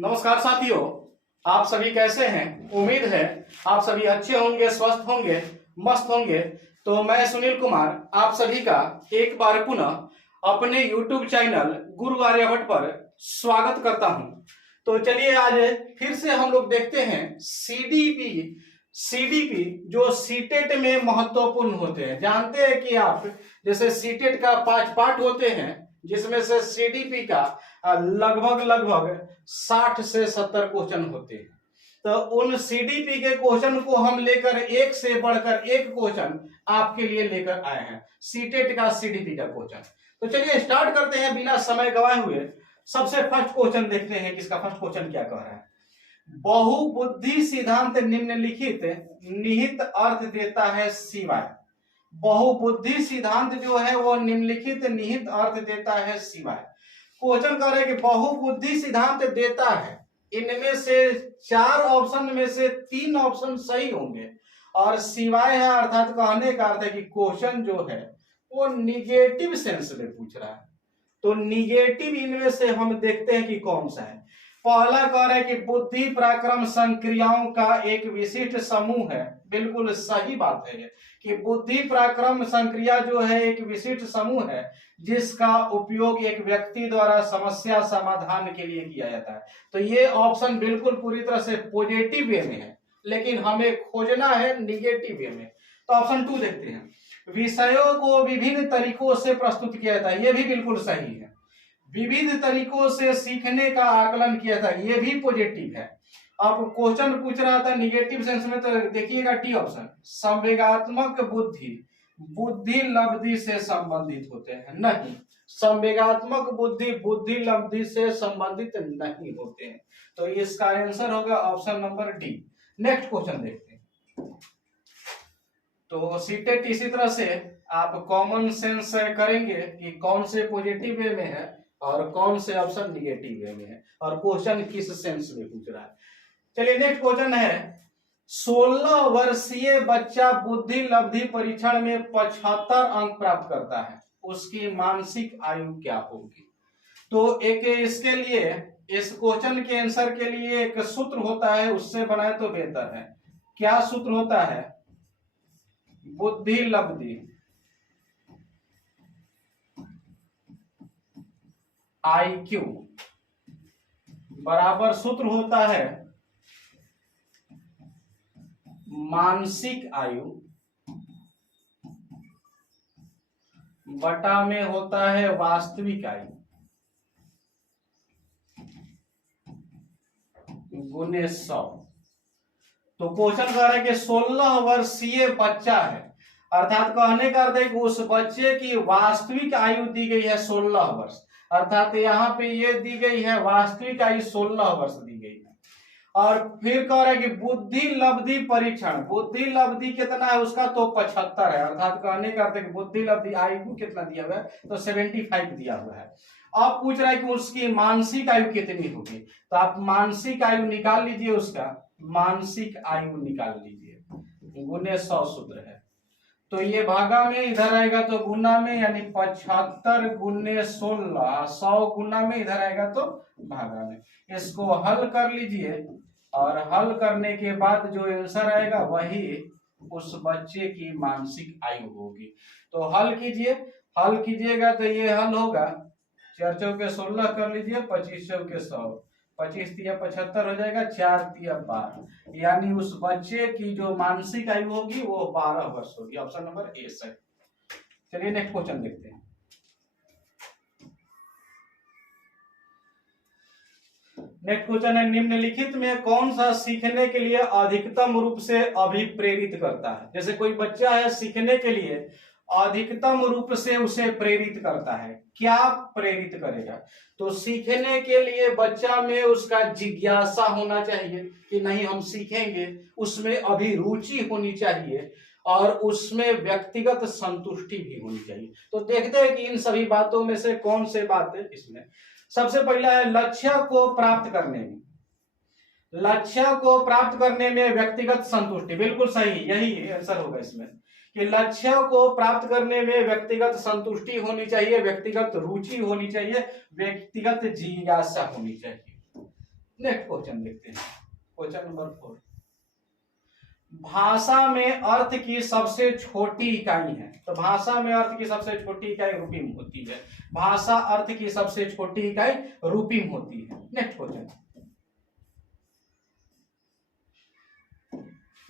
नमस्कार साथियों, आप सभी कैसे हैं? उम्मीद है आप सभी अच्छे होंगे, स्वस्थ होंगे, मस्त होंगे। तो मैं सुनील कुमार आप सभी का एक बार पुनः अपने YouTube चैनल गुरु आर्यभट्ट पर स्वागत करता हूं। तो चलिए आज फिर से हम लोग देखते हैं सीडीपी जो सीटेट में महत्वपूर्ण होते हैं। जानते हैं कि आप जैसे सीटेट का 5 पार्ट होते हैं, जिसमें से सीडीपी का लगभग 60 से 70 क्वेश्चन होते हैं। तो उन सीडीपी के क्वेश्चन को हम लेकर एक से बढ़कर एक क्वेश्चन आपके लिए लेकर आए हैं, सीटेट का सीडीपी का क्वेश्चन। तो चलिए स्टार्ट करते हैं बिना समय गवाए हुए। सबसे फर्स्ट क्वेश्चन देखते हैं कि इसका फर्स्ट क्वेश्चन क्या कह रहा है। बहुबुद्धि सिद्धांत निम्नलिखित निहित अर्थ देता है सिवाय। बहुबुद्धि सिद्धांत जो है वो निम्नलिखित निहित अर्थ देता है सिवाय। क्वेश्चन कर रहे हैं कि बहुबुद्धि सिद्धांत देता है, इनमें से 4 ऑप्शन में से 3 ऑप्शन सही होंगे और सिवाय है अर्थात कहने का अर्थ है कि क्वेश्चन जो है वो निगेटिव सेंस में पूछ रहा है। तो निगेटिव इनमें से हम देखते हैं कि कौन सा है। पहला कह रहा है कि बुद्धि पराक्रम संक्रियाओं का एक विशिष्ट समूह है। बिल्कुल सही बात है ये कि बुद्धि पराक्रम संक्रिया जो है एक विशिष्ट समूह है जिसका उपयोग एक व्यक्ति द्वारा समस्या समाधान के लिए किया जाता है। तो ये ऑप्शन बिल्कुल पूरी तरह से पॉजिटिव वे में है, लेकिन हमें खोजना है निगेटिव वे में। तो ऑप्शन 2 देखते हैं। विषयों को विभिन्न तरीकों से प्रस्तुत किया जाता है, ये भी बिल्कुल सही है। विविध तरीकों से सीखने का आकलन किया था, ये भी पॉजिटिव है। अब क्वेश्चन पूछ रहा था निगेटिव सेंस में, तो देखिएगा टी ऑप्शन। संवेगात्मक बुद्धि बुद्धि लब्धि से संबंधित होते हैं, नहीं। संवेगात्मक बुद्धि बुद्धि लब्धि से संबंधित नहीं होते हैं। तो इसका आंसर होगा option number D. Next question देखते हैं। तो सीटेट इसी तरह से आप कॉमन सेंस करेंगे कि कौन से पॉजिटिव वे में है और कौन से ऑप्शन निगेटिव वे में है और क्वेश्चन किस सेंस में पूछ रहा है। चलिए नेक्स्ट क्वेश्चन है। 16 वर्षीय बच्चा बुद्धि लब्धि परीक्षण में 75 अंक प्राप्त करता है, उसकी मानसिक आयु क्या होगी? तो एक इसके लिए इस क्वेश्चन के आंसर के लिए एक सूत्र होता है, उससे बनाए तो बेहतर है। क्या सूत्र होता है? बुद्धि लब्धि IQ बराबर सूत्र होता है मानसिक आयु बटा में होता है वास्तविक आयु गुने 100। तो क्वेश्चन कह रहा है कि 16 वर्षीय बच्चा है, अर्थात कहने का अर्थ है कि उस बच्चे की वास्तविक आयु दी गई है 16 वर्ष, अर्थात यहाँ पे ये दी गई है वास्तविक आयु 16 वर्ष दी गई है। और फिर कह रहा है कि बुद्धि लब्धि परीक्षण, बुद्धि लब्धि कितना है उसका? तो 75 है, अर्थात कहने का अर्थ है कि बुद्धि लब्धि आयु कितना दिया हुआ है? तो 75 दिया हुआ है। अब पूछ रहा है कि उसकी मानसिक आयु कितनी होगी? तो आप मानसिक आयु निकाल लीजिए, उसका मानसिक आयु निकाल लीजिए, गुने 100 सूत्र है। तो ये भागा में इधर आएगा तो गुना में, यानी 75 गुने 16, 100 गुना में इधर आएगा तो भागा में। इसको हल कर लीजिए और हल करने के बाद जो आंसर आएगा वही उस बच्चे की मानसिक आयु होगी। तो हल कीजिए, हल कीजिएगा तो ये हल होगा 4 चौके 16 कर लीजिए, 25 चौके 100, 25 तिया 75 हो जाएगा, 4 तिया 12, यानी उस बच्चे की जो मानसिक आयु होगी वो 12 वर्ष होगी। ऑप्शन नंबर ए सही। चलिए नेक्स्ट क्वेश्चन देखते हैं। नेक्स्ट क्वेश्चन है, निम्नलिखित में कौन सा सीखने के लिए अधिकतम रूप से अभिप्रेरित करता है? जैसे कोई बच्चा है, सीखने के लिए अधिकतम रूप से उसे प्रेरित करता है, क्या प्रेरित करेगा? तो सीखने के लिए बच्चा में उसका जिज्ञासा होना चाहिए कि नहीं हम सीखेंगे, उसमें अभिरुचि होनी चाहिए और उसमें व्यक्तिगत संतुष्टि भी होनी चाहिए। तो देखते हैं कि इन सभी बातों में से कौन से बात है इसमें। सबसे पहला है लक्ष्य को प्राप्त करने में, लक्ष्य को प्राप्त करने में व्यक्तिगत संतुष्टि, बिल्कुल सही, यही आंसर होगा इसमें कि लक्ष्य को प्राप्त करने में व्यक्तिगत संतुष्टि होनी चाहिए, व्यक्तिगत रुचि होनी चाहिए, व्यक्तिगत जिज्ञासा होनी चाहिए। नेक्स्ट क्वेश्चन देखते हैं, क्वेश्चन नंबर 4। भाषा में अर्थ की सबसे छोटी इकाई है, तो भाषा में अर्थ की सबसे छोटी इकाई रूपिम होती है। भाषा अर्थ की सबसे छोटी इकाई रूपिम होती है। नेक्स्ट क्वेश्चन,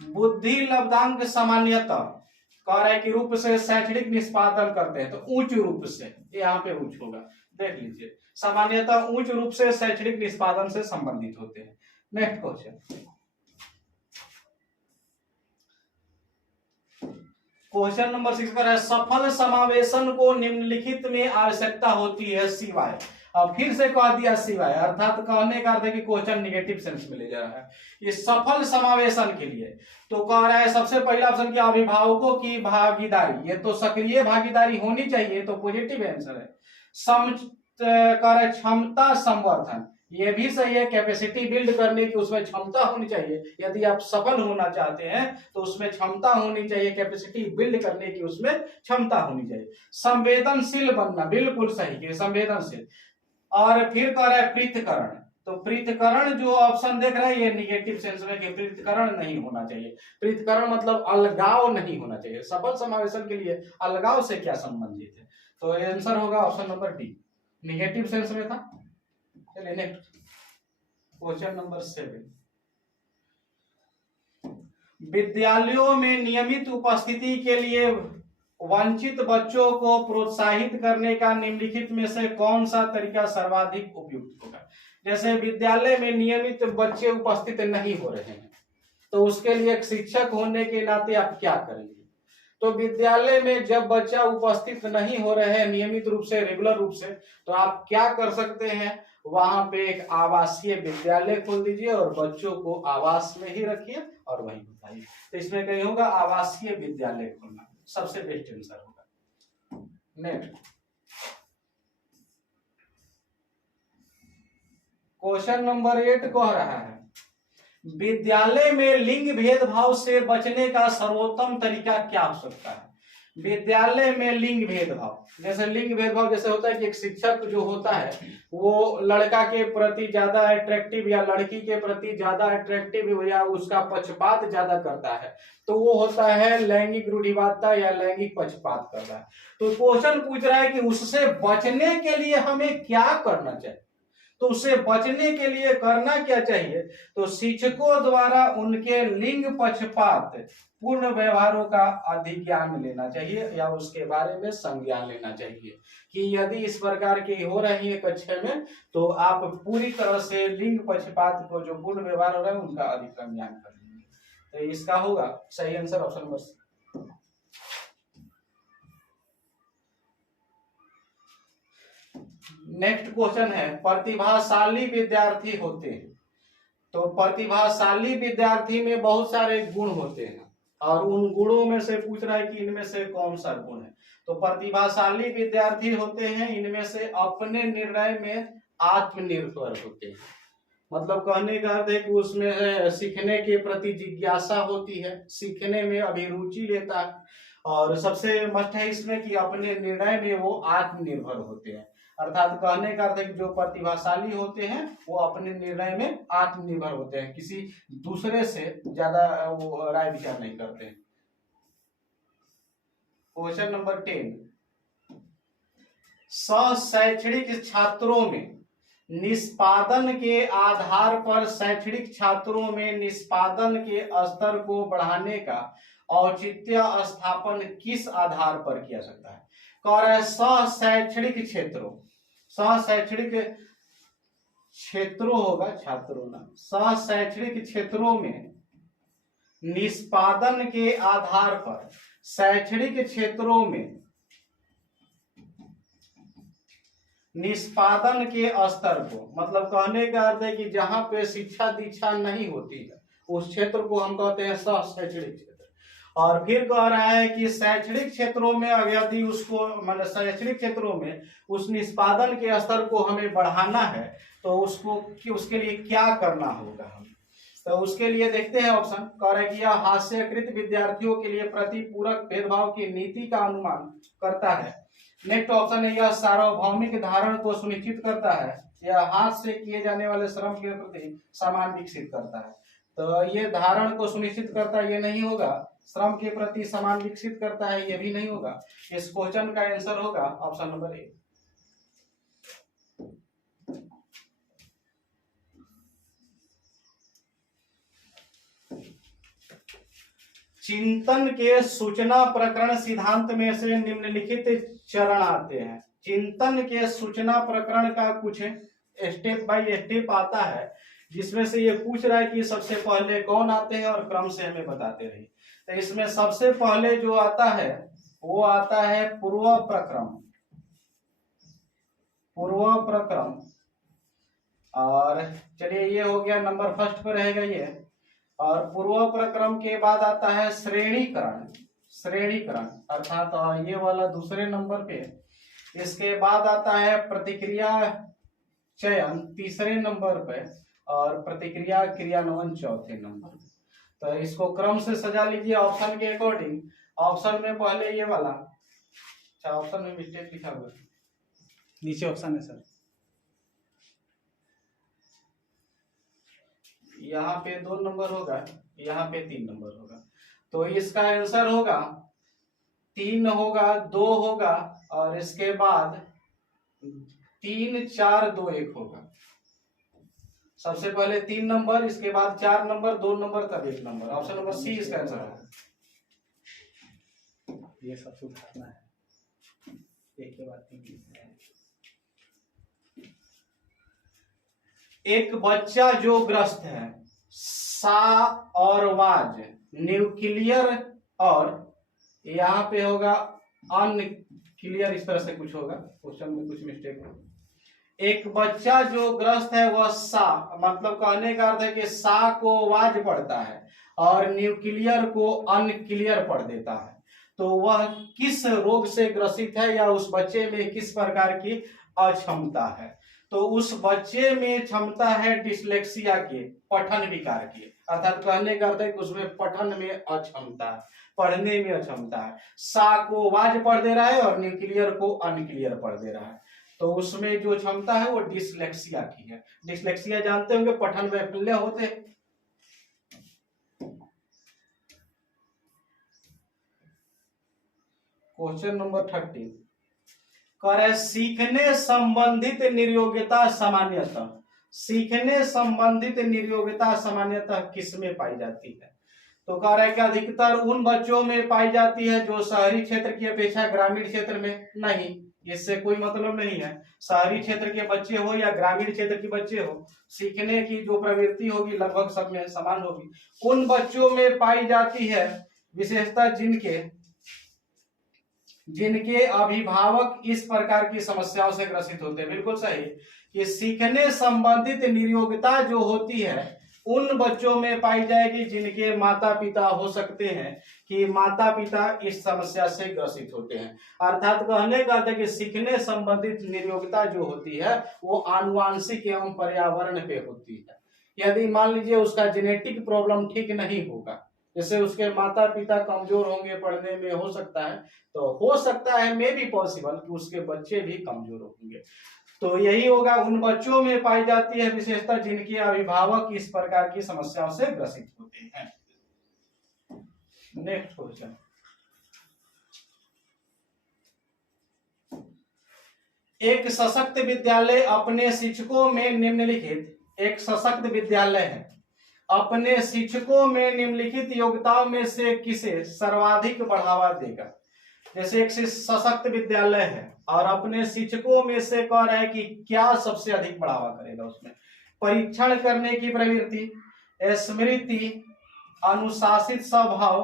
बुद्धि लब्धांक सामान्यतः कह रहा है कि रूप से शैक्षणिक निष्पादन करते हैं, तो उच्च रूप से, यहाँ पे उच्च होगा, देख लीजिए, सामान्यतः उच्च रूप से शैक्षणिक निष्पादन से संबंधित होते हैं। नेक्स्ट क्वेश्चन, क्वेश्चन नंबर 6 पर है, सफल समावेशन को निम्नलिखित में आवश्यकता होती है सिवाय। अब फिर से कह दिया सिवाय, अर्थात कहने का अर्थ है कि क्वेश्चन निगेटिव सेंस में ले जा रहा है। ये सफल समावेशन के लिए तो कह रहा है सबसे पहला ऑप्शन क्या, अभिभावकों की भागीदारी, ये तो सक्रिय भागीदारी होनी चाहिए, तो पॉजिटिव आंसर है। कह रहा है क्षमता संवर्धन, ये भी सही है, कैपेसिटी बिल्ड करने की उसमें क्षमता होनी चाहिए। यदि आप सफल होना चाहते हैं तो उसमें क्षमता होनी चाहिए, कैपेसिटी बिल्ड करने की उसमें क्षमता होनी चाहिए। संवेदनशील बनना, बिल्कुल सही है, संवेदनशील। और फिर कह रहा है पृथकरण, तो पृथकरण जो ऑप्शन देख रहे हैं ये निगेटिव सेंस में, कि पृथकरण नहीं होना चाहिए। पृथकरण मतलब अलगाव नहीं होना चाहिए। सफल समावेशन के लिए अलगाव से क्या संबंधित है, तो आंसर होगा option number D, negative sense में था। चलिए नेक्स्ट, क्वेश्चन नंबर 7। विद्यालयों में नियमित उपस्थिति के लिए वंचित बच्चों को प्रोत्साहित करने का निम्नलिखित में से कौन सा तरीका सर्वाधिक उपयुक्त होगा। जैसे विद्यालय में नियमित बच्चे उपस्थित नहीं हो रहे हैं, तो उसके लिए एक शिक्षक होने के नाते आप क्या करेंगे। तो विद्यालय में जब बच्चा उपस्थित नहीं हो रहे हैं नियमित रूप से, रेगुलर रूप से, तो आप क्या कर सकते हैं, वहां पे एक आवासीय विद्यालय खोल दीजिए और बच्चों को आवास में ही रखिए और वहीं बताइए। तो इसमें कहीं होगा आवासीय विद्यालय खोलना, सबसे बेस्ट आंसर होगा। नेक्स्ट, क्वेश्चन नंबर 8 कह रहा है, विद्यालय में लिंग भेदभाव से बचने का सर्वोत्तम तरीका क्या हो सकता है। विद्यालय में लिंग भेदभाव, जैसे लिंग भेदभाव जैसे होता है कि एक शिक्षक जो होता है वो लड़का के प्रति ज्यादा अट्रैक्टिव या लड़की के प्रति ज्यादा अट्रैक्टिव या उसका पक्षपात ज्यादा करता है, तो वो होता है लैंगिक रूढ़िवादिता या लैंगिक पक्षपात करता है। तो क्वेश्चन पूछ रहा है कि उससे बचने के लिए हमें क्या करना चाहिए। तो उससे बचने के लिए करना क्या चाहिए, तो शिक्षकों द्वारा उनके लिंग पक्षपात पूर्ण व्यवहारों का अधिज्ञान लेना चाहिए या उसके बारे में संज्ञान लेना चाहिए कि यदि इस प्रकार की हो रही है कक्षा में, तो आप पूरी तरह से लिंग पक्षपात को जो पूर्ण व्यवहार हो रहा है उनका अधिक्रम ज्ञान कर लेंगे। तो इसका होगा सही answer option number C. Next question है, प्रतिभाशाली विद्यार्थी होते हैं, तो प्रतिभाशाली विद्यार्थी में बहुत सारे गुण होते हैं और उन गुणों में से पूछ रहा है कि इनमें से कौन सा गुण है। तो प्रतिभाशाली विद्यार्थी होते हैं इनमें से अपने निर्णय में आत्मनिर्भर होते हैं, मतलब कहने का अर्थ है कि उसमें सीखने के प्रति जिज्ञासा होती है, सीखने में अभिरुचि लेता है, और सबसे मस्ट है इसमें कि अपने निर्णय में वो आत्मनिर्भर होते हैं। अर्थात कहने का अर्थ है कि जो प्रतिभाशाली होते हैं वो अपने निर्णय में आत्मनिर्भर होते हैं, किसी दूसरे से ज्यादा वो राय विचार नहीं करते हैं। क्वेश्चन नंबर 10, शैक्षणिक छात्रों में निष्पादन के आधार पर शैक्षणिक छात्रों में निष्पादन के स्तर को बढ़ाने का औचित्य स्थापन किस आधार पर किया सकता है। कह रहा है शैक्षणिक क्षेत्रों, शैक्षणिक क्षेत्रों होगा, छात्रों ना, शैक्षणिक क्षेत्रों में निष्पादन के आधार पर शैक्षणिक क्षेत्रों में निष्पादन के स्तर को, मतलब कहने का अर्थ है कि जहां पे शिक्षा दीक्षा नहीं होती है उस क्षेत्र को हम कहते हैं शैक्षणिक क्षेत्र। और फिर कह रहा है कि शैक्षणिक क्षेत्रों में यदि उसको, मतलब शैक्षणिक क्षेत्रों में उस निष्पादन के स्तर को हमें बढ़ाना है तो उसको उसके लिए क्या करना होगा हम, तो उसके लिए देखते हैं ऑप्शन। कह रहा है कि यह हास्यकृत विद्यार्थियों के लिए प्रतिपूरक भेदभाव की नीति का अनुमान करता है। नेक्स्ट ऑप्शन है यह सार्वभौमिक धारण को सुनिश्चित करता है। या हाथ से किए जाने वाले श्रम के प्रति सम्मान विकसित करता है। तो ये धारण को सुनिश्चित करता है, ये नहीं होगा। श्रम के प्रति सम्मान विकसित करता है, ये भी नहीं होगा। इस क्वेश्चन का आंसर होगा ऑप्शन नंबर ए। चिंतन के सूचना प्रकरण सिद्धांत में से निम्नलिखित चरण आते हैं। चिंतन के सूचना प्रकरण का कुछ स्टेप बाय स्टेप आता है, जिसमें से ये पूछ रहा है कि सबसे पहले कौन आते हैं और क्रम से हमें बताते रहिए। तो इसमें सबसे पहले जो आता है वो आता है पूर्व प्रक्रम। पूर्व प्रक्रम, और चलिए ये हो गया, नंबर फर्स्ट पर रहेगा ये। और पूर्व प्रक्रम के बाद आता है श्रेणीकरण। श्रेणीकरण अर्थात ये वाला दूसरे नंबर पे। इसके बाद आता है प्रतिक्रिया चयन तीसरे नंबर पे, और प्रतिक्रिया क्रियान्वयन चौथे नंबर पे। तो इसको क्रम से सजा लीजिए ऑप्शन के अकॉर्डिंग। ऑप्शन में पहले ये वाला, अच्छा ऑप्शन में मिस्टेक लिखा हुआ है, नीचे ऑप्शन है सर, यहाँ पे 2 नंबर होगा, यहाँ पे 3 नंबर होगा। तो इसका आंसर होगा 3 होगा, 2 होगा, और इसके बाद 3 4 2 1 होगा। सबसे पहले 3 नंबर, इसके बाद 4 नंबर, 2 नंबर, तब 1 नंबर। ऑप्शन नंबर सी इसका आंसर है। ये सब सुधारना है, एक के बाद 3। एक बच्चा जो ग्रस्त है, सा और वाज न्यूक्लियर, और यहाँ पे होगा अनक्लियर, इस तरह से कुछ होगा, क्वेश्चन में कुछ मिस्टेक है। एक बच्चा जो ग्रस्त है वह सा, मतलब कहने का अर्थ है कि सा को वाज पढ़ता है और न्यूक्लियर को अनक्लियर पढ़ देता है। तो वह किस रोग से ग्रसित है, या उस बच्चे में किस प्रकार की अक्षमता है। तो उस बच्चे में क्षमता है डिसलेक्सिया के, पठन विकार की, अर्थात कहने का अर्थ है कि उसमें पठन में अक्षमता है, पढ़ने में अक्षमता है। सा को वाज पढ़ दे रहा है और न्यूक्लियर को अनक्लियर पढ़ दे रहा है। तो उसमें जो क्षमता है वो डिसलेक्सिया की है। डिसलेक्सिया जानते होंगे, पठन वैफल्य होते हैं। क्वेश्चन नंबर 30 करे सीखने संबंधित निर्योग्यता सामान्यतः, सीखने संबंधित निर्योग्यता सामान्यतः किसमें पाई जाती है। तो कह रहा है कि अधिकतर उन बच्चों में पाई जाती है जो शहरी क्षेत्र की अपेक्षा ग्रामीण क्षेत्र में नहीं। इससे कोई मतलब नहीं है, शहरी क्षेत्र के बच्चे हो या ग्रामीण क्षेत्र के बच्चे हो, सीखने की जो प्रवृत्ति होगी लगभग सब में समान होगी। उन बच्चों में पाई जाती है विशेषता जिनके अभिभावक इस प्रकार की समस्याओं से ग्रसित होते हैं। बिल्कुल सही, कि सीखने संबंधित निर्योग्यता जो होती है उन बच्चों में पाई जाएगी जिनके माता पिता हो सकते हैं कि माता पिता इस समस्या से ग्रसित होते हैं। अर्थात कहने का अर्थ है कि सीखने संबंधित निर्योग्यता जो होती है वो आनुवांशिक एवं पर्यावरण पे होती है। यदि मान लीजिए उसका जेनेटिक प्रॉब्लम ठीक नहीं होगा, जैसे उसके माता पिता कमजोर होंगे पढ़ने में, हो सकता है, तो हो सकता है मे बी पॉसिबल कि उसके बच्चे भी कमजोर होंगे। तो यही होगा, उन बच्चों में पाई जाती है विशेषता जिनके अभिभावक इस प्रकार की समस्याओं से ग्रसित होते हैं। नेक्स्ट क्वेश्चन, एक सशक्त विद्यालय अपने शिक्षकों में निम्नलिखित, एक सशक्त विद्यालय है, अपने शिक्षकों में निम्नलिखित योग्यताओं में से किसे सर्वाधिक बढ़ावा देगा। जैसे एक सशक्त विद्यालय है और अपने शिक्षकों में से कह रहा है कि क्या सबसे अधिक बढ़ावा करेगा उसमें। परीक्षण करने की प्रवृत्ति, स्मृति, अनुशासित स्वभाव,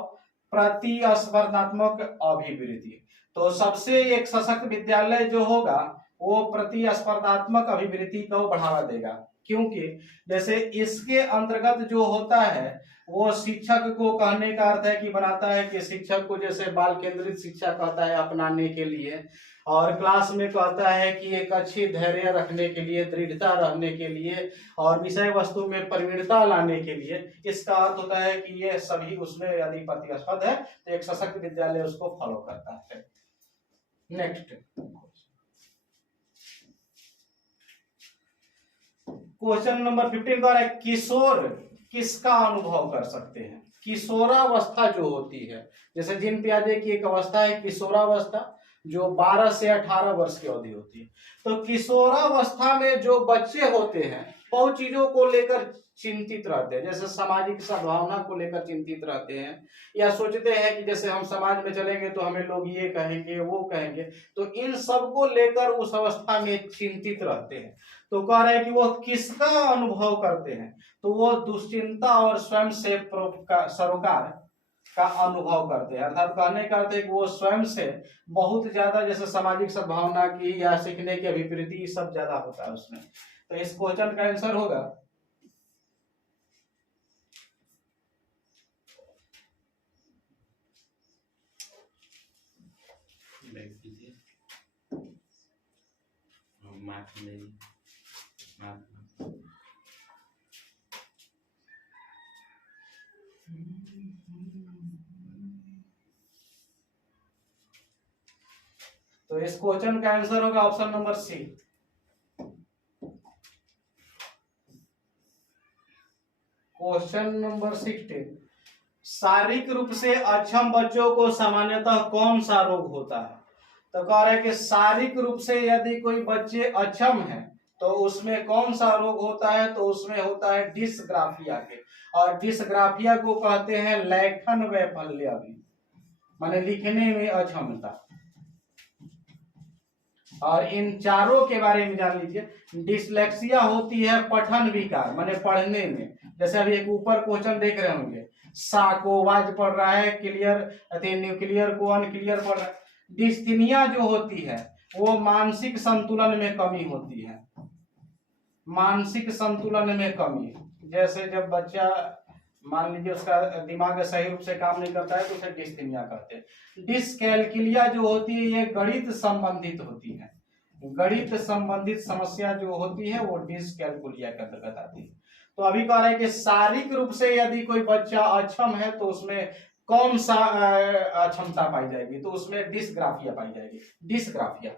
प्रतिस्पर्धात्मक अभिवृद्धि। तो सबसे एक सशक्त विद्यालय जो होगा वो प्रतिस्पर्धात्मक अभिवृत्ति को बढ़ावा देगा, क्योंकि जैसे इसके अंतर्गत जो होता है वो शिक्षक को, कहने का अर्थ है कि बनाता है कि शिक्षक को जैसे बाल केंद्रित शिक्षा कहता है अपनाने के लिए, और क्लास में कहता है कि एक अच्छी धैर्य रखने के लिए, दृढ़ता रहने के लिए, और विषय वस्तु में प्रवीणता लाने के लिए। इसका अर्थ होता है कि ये सभी उसमें यदि प्रतिस्पर्ध है तो एक सशक्त विद्यालय उसको फॉलो करता है। नेक्स्ट, क्वेश्चन नंबर 15 का है किशोर किसका अनुभव कर सकते हैं। किशोरावस्था जो होती है, जैसे जिन प्यादे की एक अवस्था है किशोरावस्था, जो 12 से 18 वर्ष की अवधि होती है। तो किशोरावस्था में जो बच्चे होते हैं बहुत चीजों को लेकर चिंतित रहते हैं, जैसे सामाजिक सद्भावना को लेकर चिंतित रहते हैं, या सोचते हैं कि जैसे हम समाज में चलेंगे तो हमें लोग ये कहेंगे वो कहेंगे, तो इन सब को लेकर उस अवस्था में चिंतित रहते हैं। तो कह रहे हैं कि वो किसका अनुभव करते हैं, तो वो दुश्चिंता और स्वयं से सरोकार का अनुभव करते हैं। अर्थात कहने का अर्थ है कि वो स्वयं से बहुत ज्यादा, जैसे सामाजिक सद्भावना की या सीखने की अभिवृद्धि सब ज्यादा होता है उसमें। तो इस क्वेश्चन का आंसर होगा तो इस क्वेश्चन का आंसर होगा ऑप्शन नंबर सी। क्वेश्चन नंबर 16, शारीरिक रूप से अक्षम बच्चों को सामान्यतः कौन सा रोग होता है। तो कह रहे हैं कि शारीरिक रूप से यदि कोई बच्चे अक्षम है तो उसमें कौन सा रोग होता है, तो उसमें होता है डिस्ग्राफिया के, और डिस्ग्राफिया को कहते हैं लेखन वैफल्य भी, माने लिखने में अक्षमता। और इन चारों के बारे में जान लीजिए। डिसलेक्सिया होती है पठन विकार, माने पढ़ने में, जैसे अभी एक ऊपर क्वेश्चन देख रहे होंगे, सा को वाज पढ़ रहा है, क्लियर न्यूक्लियर को अनक्लियर पढ़ रहा है। डिस्थीनिया जो होती है वो मानसिक संतुलन में कमी होती है, मानसिक संतुलन में कमी, जैसे जब बच्चा मान लीजिए उसका दिमाग सही रूप से काम नहीं करता है तो उसे डिस्थीनिया कहते हैं। डिसकैल्कुलिया जो होती है ये गणित संबंधित होती है, गणित संबंधित समस्या जो होती है वो डिसकैल्कुलिया के अंतर्गत आती है। तो अभी कह रहे हैं कि शारीरिक रूप से यदि कोई बच्चा अक्षम है तो उसमें कौन सा अक्षमता पाई जाएगी, तो उसमें डिसग्राफिया पाई जाएगी, डिसग्राफिया।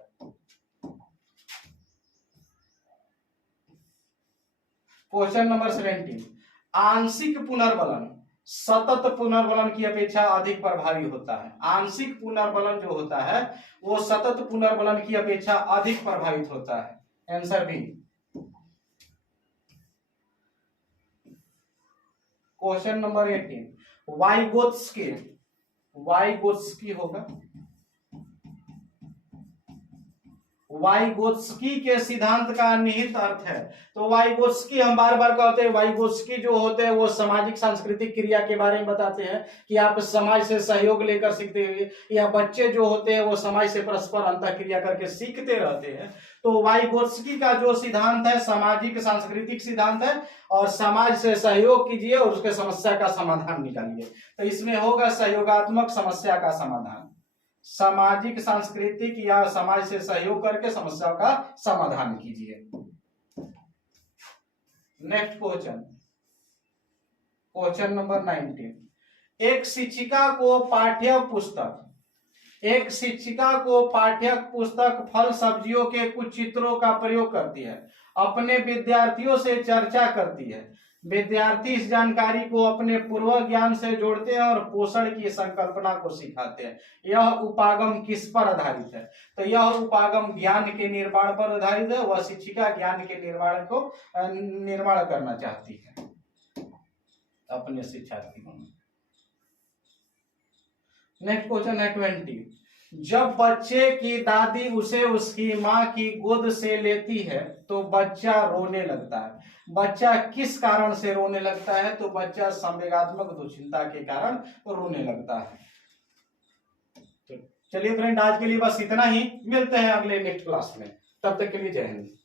क्वेश्चन नंबर 17, आंशिक पुनर्बलन सतत पुनर्बलन की अपेक्षा अधिक प्रभावी होता है। आंशिक पुनर्बलन जो होता है वो सतत पुनर्बलन की अपेक्षा अधिक प्रभावित होता है। Answer B. Question number 18, Vygotsky, Vygotsky होगा, वाइगोत्स्की के सिद्धांत का निहित अर्थ है। तो वाइगोत्स्की हम बार बार कहते हैं, वाइगोत्स्की जो होते हैं वो सामाजिक सांस्कृतिक क्रिया के बारे में बताते हैं कि आप समाज से सहयोग लेकर सीखते हुए, या बच्चे जो होते हैं वो समाज से परस्पर अंतःक्रिया करके सीखते रहते हैं। तो वाइगोत्स्की का जो सिद्धांत है सामाजिक सांस्कृतिक सिद्धांत है, और समाज से सहयोग कीजिए और उसके समस्या का समाधान निकालिए। तो इसमें होगा सहयोगात्मक समस्या का समाधान, सामाजिक सांस्कृतिक या समाज से सहयोग करके समस्या का समाधान कीजिए। नेक्स्ट क्वेश्चन, क्वेश्चन नंबर 19, एक शिक्षिका को पाठ्य पुस्तक, एक शिक्षिका को पाठ्य पुस्तक फल सब्जियों के कुछ चित्रों का प्रयोग करती है, अपने विद्यार्थियों से चर्चा करती है, विद्यार्थी इस जानकारी को अपने पूर्व ज्ञान से जोड़ते हैं और पोषण की संकल्पना को सिखाते हैं। यह उपागम किस पर आधारित है, तो यह उपागम ज्ञान के निर्माण पर आधारित है। वह शिक्षिका ज्ञान के निर्माण करना चाहती है अपने शिक्षार्थियों में। नेक्स्ट क्वेश्चन है 20, जब बच्चे की दादी उसे उसकी मां की गोद से लेती है तो बच्चा रोने लगता है। बच्चा किस कारण से रोने लगता है, तो बच्चा संवेगात्मक दुश्चिंता के कारण रोने लगता है। तो चलिए फ्रेंड, आज के लिए बस इतना ही, मिलते हैं अगले नेक्स्ट क्लास में, तब तक के लिए जय हिंद।